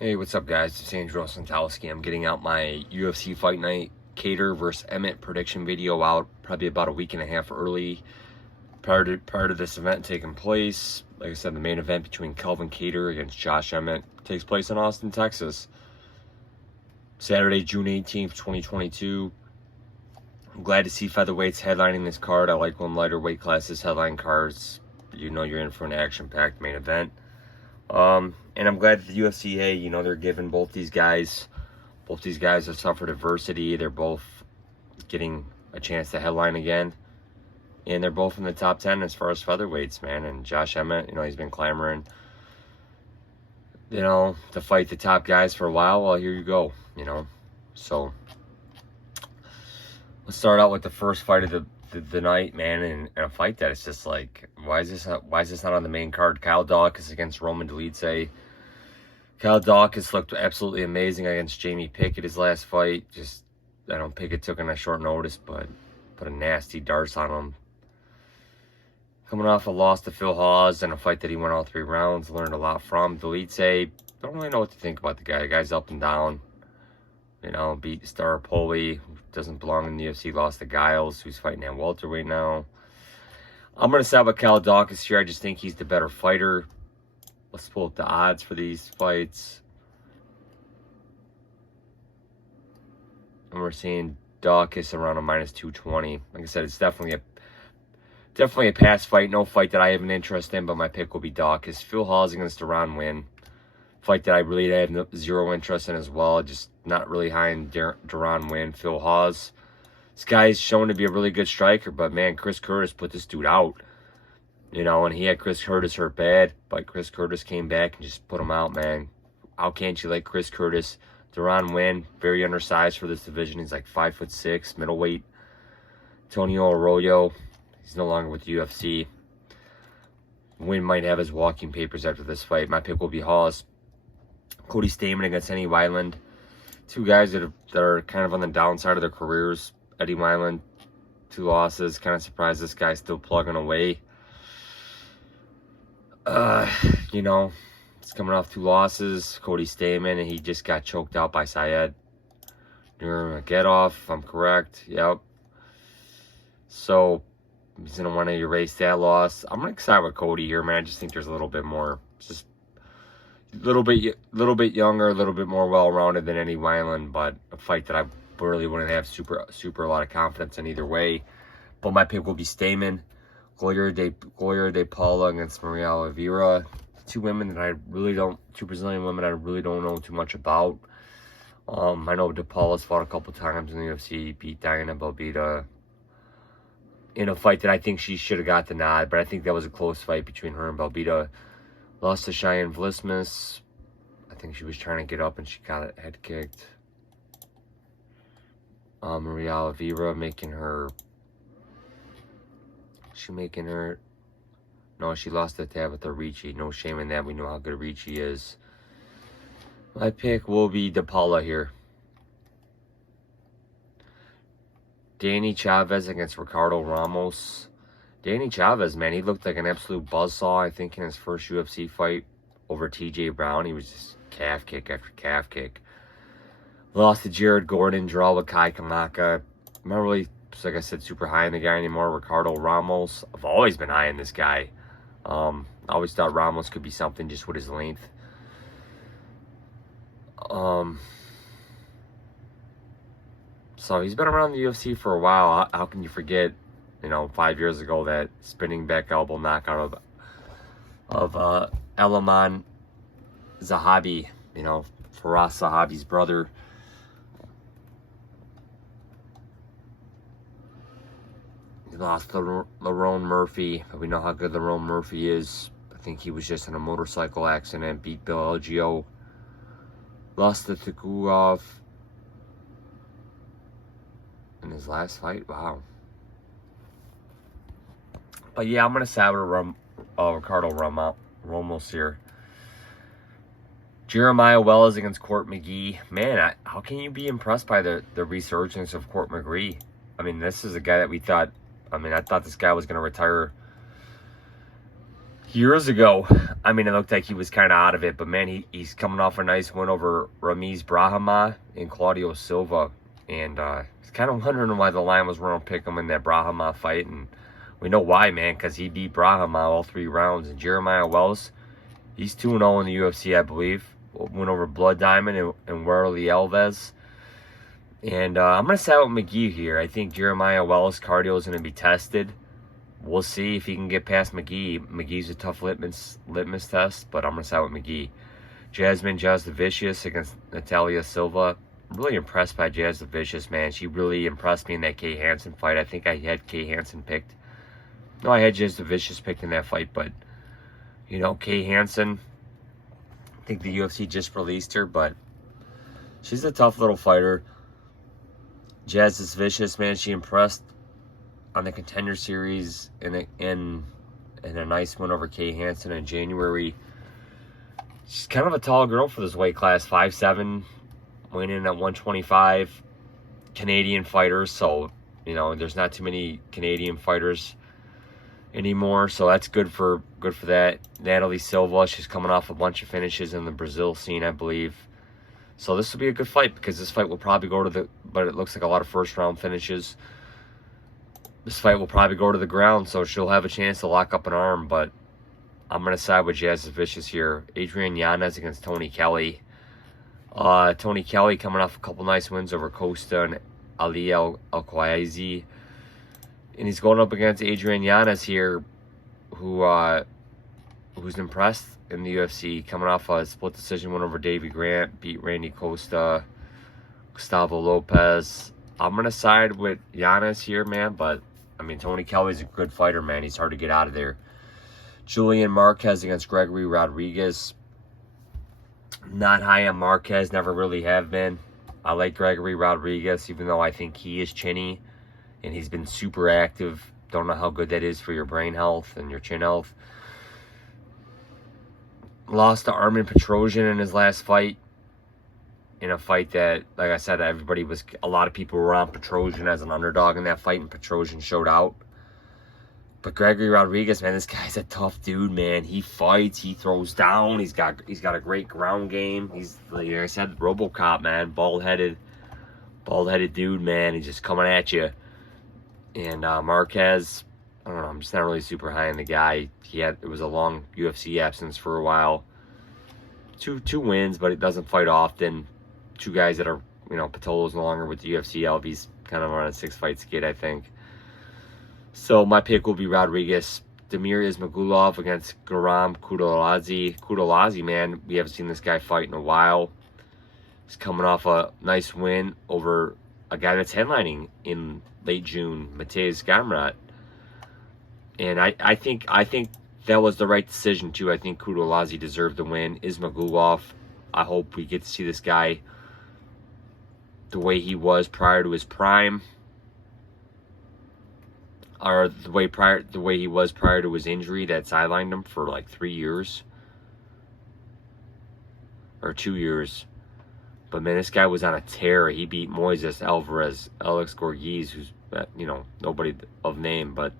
Hey, what's up, guys? It's Andrew Santalski. I'm getting out my UFC Fight Night Kattar versus Emmett prediction video out probably about a week and a half early prior to this event taking place. Like I said, the main event between Kelvin Kattar against Josh Emmett takes place in Austin, Texas. Saturday, June 18th, 2022. I'm glad to see featherweights headlining this card. I like when lighter weight classes headline cards. You know you're in for an action-packed main event. And I'm glad that the UFC, hey, they're giving both these guys have suffered adversity. They're both getting a chance to headline again. And they're both in the top 10 as far as featherweights, man. And Josh Emmett, he's been clamoring, to fight the top guys for a while. Well, here you go, So, let's start out with the first fight of the night, man, and a fight that it's just like, why is this not on the main card? Kyle Daukaus against Roman Dolidze. Kyle Daukaus looked absolutely amazing against Jamie Pickett his last fight. Pickett took on a short notice, but put a nasty darts on him. Coming off a loss to Phil Hawes and a fight that he won all 3 rounds, learned a lot from. Dolidze, don't really know what to think about the guy. The guy's up and down. Beat Staropoli, who doesn't belong in the UFC, lost to Giles, who's fighting at welterweight now. I'm going to side with Kyle Daukaus here. I just think he's the better fighter. Let's pull up the odds for these fights. And we're seeing Daukaus around a -220. Like I said, it's definitely a pass fight. No fight that I have an interest in, but my pick will be Daukaus. Phil Hawes against Cerrone win. Fight that I really have zero interest in as well. Just not really high in Duran win. Phil Hawes. This guy's shown to be a really good striker, but man, Chris Curtis put this dude out. And he had Chris Curtis hurt bad, but Chris Curtis came back and just put him out, man. How can't you like Chris Curtis? Duran win, very undersized for this division. He's like 5'6", middleweight. Antonio Arroyo, he's no longer with the UFC. Win might have his walking papers after this fight. My pick will be Hawes. Cody Stamman against Eddie Wineland. 2 guys that are kind of on the downside of their careers. Eddie Wineland, 2 losses. Kind of surprised this guy's still plugging away. It's coming off 2 losses. Cody Stamman, and he just got choked out by Syed Nurmagomedov, if I'm correct. Yep. So, he's going to want to erase that loss. I'm going to side with Cody here, man. I just think there's a little bit more, just a little bit younger, a little bit more well-rounded than Eddie Wineland, but a fight that I really wouldn't have super a lot of confidence in either way. But my pick will be Stamman. Gloria de Paula against Maria Oliveira. 2 women that I really don't, 2 Brazilian women I really don't know too much about. I know de Paula's fought a couple times in the UFC, beat Diana Belbita in a fight that I think she should have got the nod, but I think that was a close fight between her and Belbita. Lost to Cheyenne Vlismas. I think she was trying to get up and she got it head kicked. Maria Oliveira no, she lost to Tabitha Ricci. No shame in that. We know how good Ricci is. My pick will be de Paula here. Danny Chavez against Ricardo Ramos. Danny Chavez, man, he looked like an absolute buzzsaw, I think, in his first UFC fight over TJ Brown. He was just calf kick after calf kick. Lost to Jared Gordon, draw with Kai Kamaka. I'm not really, like I said, super high in the guy anymore. Ricardo Ramos, I've always been high in this guy. I always thought Ramos could be something just with his length. So he's been around the UFC for a while. How can you forget, 5 years ago, that spinning back elbow knockout of Elaman Zahabi, Faraz Zahabi's brother. He lost to Lerone Murphy, but we know how good Lerone Murphy is. I think he was just in a motorcycle accident, beat Bill Elgio. Lost to Tukulov in his last fight. Wow. But yeah, I'm going to side with Ricardo Ramos here. Jeremiah Wells against Court McGee. Man, how can you be impressed by the resurgence of Court McGee? I mean, this is a guy that we thought, I thought this guy was going to retire years ago, I mean, it looked like he was kind of out of it, but man, he's coming off a nice win over Ramiz Brahma and Claudio Silva, and he's kind of wondering why the line was wrong to pick him in that Brahma fight, and we know why, man, because he beat Brahma all 3 rounds. And Jeremiah Wells, he's 2-0 in the UFC, I believe. Went over Blood Diamond and Werley Alves. And I'm going to side with McGee here. I think Jeremiah Wells' cardio is going to be tested. We'll see if he can get past McGee. McGee's a tough litmus test, but I'm going to side with McGee. Jasudavicius against Natalie Silva. I'm really impressed by Jasudavicius, man. She really impressed me in that Kay Hansen fight. I think I had Kay Hansen picked. No, I had Jasudavicius picked in that fight, but, you know, Kay Hansen, I think the UFC just released her, but she's a tough little fighter. Jasudavicius, man, she impressed on the Contender Series in a nice win over Kay Hansen in January. She's kind of a tall girl for this weight class, 5'7", weighing in at 125. Canadian fighters, so, you know, there's not too many Canadian fighters anymore, so that's good for that. Natalie Silva, she's coming off a bunch of finishes in the Brazil scene, I believe. So this will be a good fight, because this fight will probably go to the, but it looks like a lot of first round finishes. This fight will probably go to the ground, so she'll have a chance to lock up an arm, but I'm going to side with Jasudavicius here. Adrian Yanez against Tony Kelly. Tony Kelly coming off a couple nice wins over Costa and Ali El-Quaizi. And he's going up against Adrian Yanez here, who's impressed in the UFC, coming off a split decision win over Davey Grant, beat Randy Costa, Gustavo Lopez. I'm going to side with Yanez here, man, but, I mean, Tony Kelly's a good fighter, man. He's hard to get out of there. Julian Marquez against Gregory Rodriguez. Not high on Marquez, never really have been. I like Gregory Rodriguez, even though I think he is chinny. And he's been super active. Don't know how good that is for your brain health and your chin health. Lost to Armin Petrosian in his last fight. In a fight that, like I said, a lot of people were on Petrosian as an underdog in that fight, and Petrosian showed out. But Gregory Rodriguez, man, this guy's a tough dude, man. He fights, he throws down, he's got a great ground game. He's, like I said, RoboCop, man, bald-headed dude, man. He's just coming at you. And Marquez, I don't know, I'm just not really super high on the guy. It was a long UFC absence for a while. Two wins, but it doesn't fight often. 2 guys that are, you know, Patolo's no longer with the UFC. Alvy's kind of on a 6-fight skid, I think. So my pick will be Rodriguez. Damir Ismagulov against Garam Kudalazi. Kudalazi, man, we haven't seen this guy fight in a while. He's coming off a nice win over a guy that's headlining in late June, Mateusz Gamrot. And I think that was the right decision, too. I think Kudalazi deserved the win. Ismagulov, I hope we get to see this guy the way he was prior to his prime. Or the way he was prior to his injury that sidelined him for like 3 years. Or 2 years. But, man, this guy was on a tear. He beat Moises Alvarez, Alex Gorgies, who's, you know, nobody of name. But,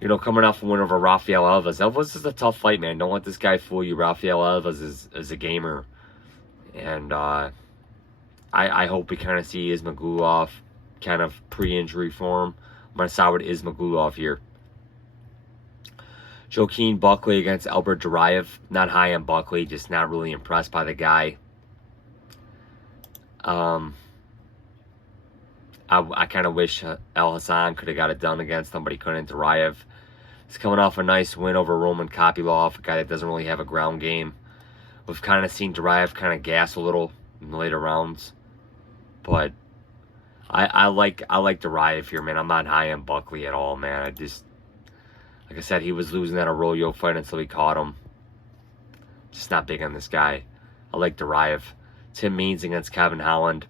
you know, coming off a win over Rafael Alves. Alves is a tough fight, man. Don't let this guy fool you. Rafael Alves is a gamer. And I hope we kind of see Ismagulov kind of pre-injury form. I'm going to side with Ismagulov here. Joaquin Buckley against Albert Duraev. Not high on Buckley. Just not really impressed by the guy. I kind of wish El Hassan could have got it done against him, but he couldn't. Duraev is coming off a nice win over Roman Kopylov, a guy that doesn't really have a ground game. We've kind of seen Duraev kind of gas a little in the later rounds, but I like Duraev here, man. I'm not high on Buckley at all, man. Like I said, he was losing that Arroyo fight until he caught him. Just not big on this guy. I like Duraev. Tim Means against Kevin Holland.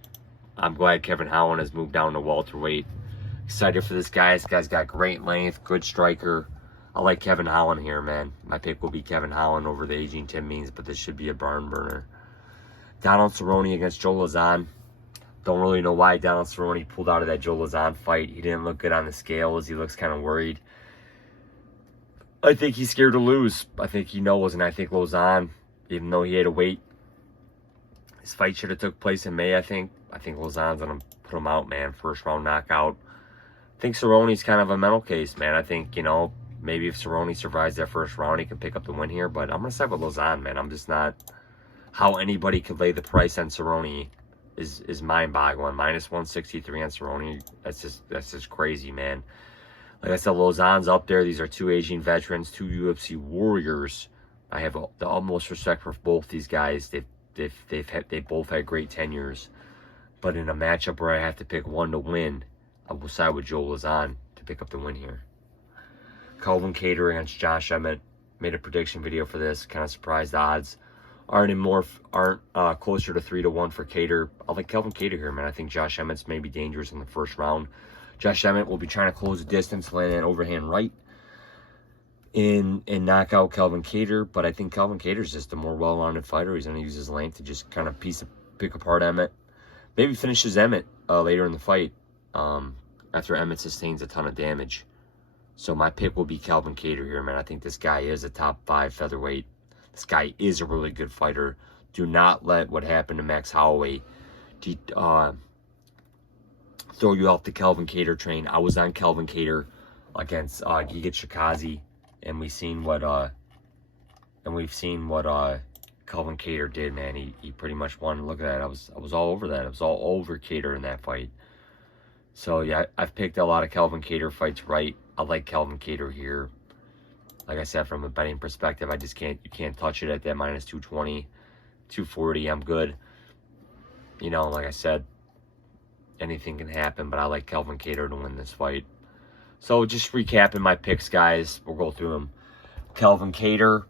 I'm glad Kevin Holland has moved down to welterweight. Excited for this guy. This guy's got great length, good striker. I like Kevin Holland here, man. My pick will be Kevin Holland over the aging Tim Means, but this should be a barn burner. Donald Cerrone against Joe Lazan. Don't really know why Donald Cerrone pulled out of that Joe Lazan fight. He didn't look good on the scales. He looks kind of worried. I think he's scared to lose. I think he knows, and I think Lauzon, even though he had to wait, his fight should have took place in May, I think. I think Lauzon's going to put him out, man. First round knockout. I think Cerrone's kind of a mental case, man. I think, you know, maybe if Cerrone survives that first round, he can pick up the win here. But I'm going to side with Lauzon, man. I'm just not... How anybody could lay the price on Cerrone is mind-boggling. Minus 163 on Cerrone. That's just crazy, man. Like I said, Lauzon's up there. These are two Asian veterans, two UFC warriors. I have the utmost respect for both these guys. They both had great tenures. But in a matchup where I have to pick one to win, I will side with Joe Lazan to pick up the win here. Calvin Kattar against Josh Emmett. Made a prediction video for this. Kind of surprised odds. Aren't closer to 3-1 for Kattar. I like Calvin Kattar here, man. I think Josh Emmett's may be dangerous in the first round. Josh Emmett will be trying to close the distance, land an overhand right and knock out Calvin Kattar. But I think Calvin Kattar's just a more well-rounded fighter. He's going to use his length to just kind of pick apart Emmett. Maybe finishes Emmett later in the fight after Emmett sustains a ton of damage. So my pick will be Calvin Kattar here, man. I think this guy is a top 5 featherweight. This guy is a really good fighter. Do not let what happened to Max Holloway throw you off the Calvin Kattar train. I was on Calvin Kattar against Giga Chikadze, and we've seen what Calvin Kattar did, man. He pretty much won. Look at that. I was all over that. I was all over Kattar in that fight. So yeah, I've picked a lot of Calvin Kattar fights right. I like Calvin Kattar here. Like I said, from a betting perspective, you can't touch it at that minus 220, 240. I'm good. You know, like I said, anything can happen, but I like Calvin Kattar to win this fight. So just recapping my picks, guys. We'll go through them. Calvin Kattar,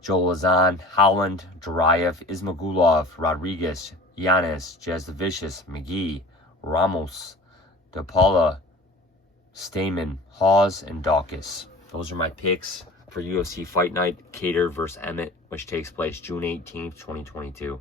Joe Lazan, Holland, Duraev, Ismagulov, Rodrigues, Yanez, Jasudavicius, McGee, Ramos, Paula, Stamman, Hawes, and Daukaus. Those are my picks for UFC Fight Night, Kattar versus Emmett, which takes place June 18th, 2022.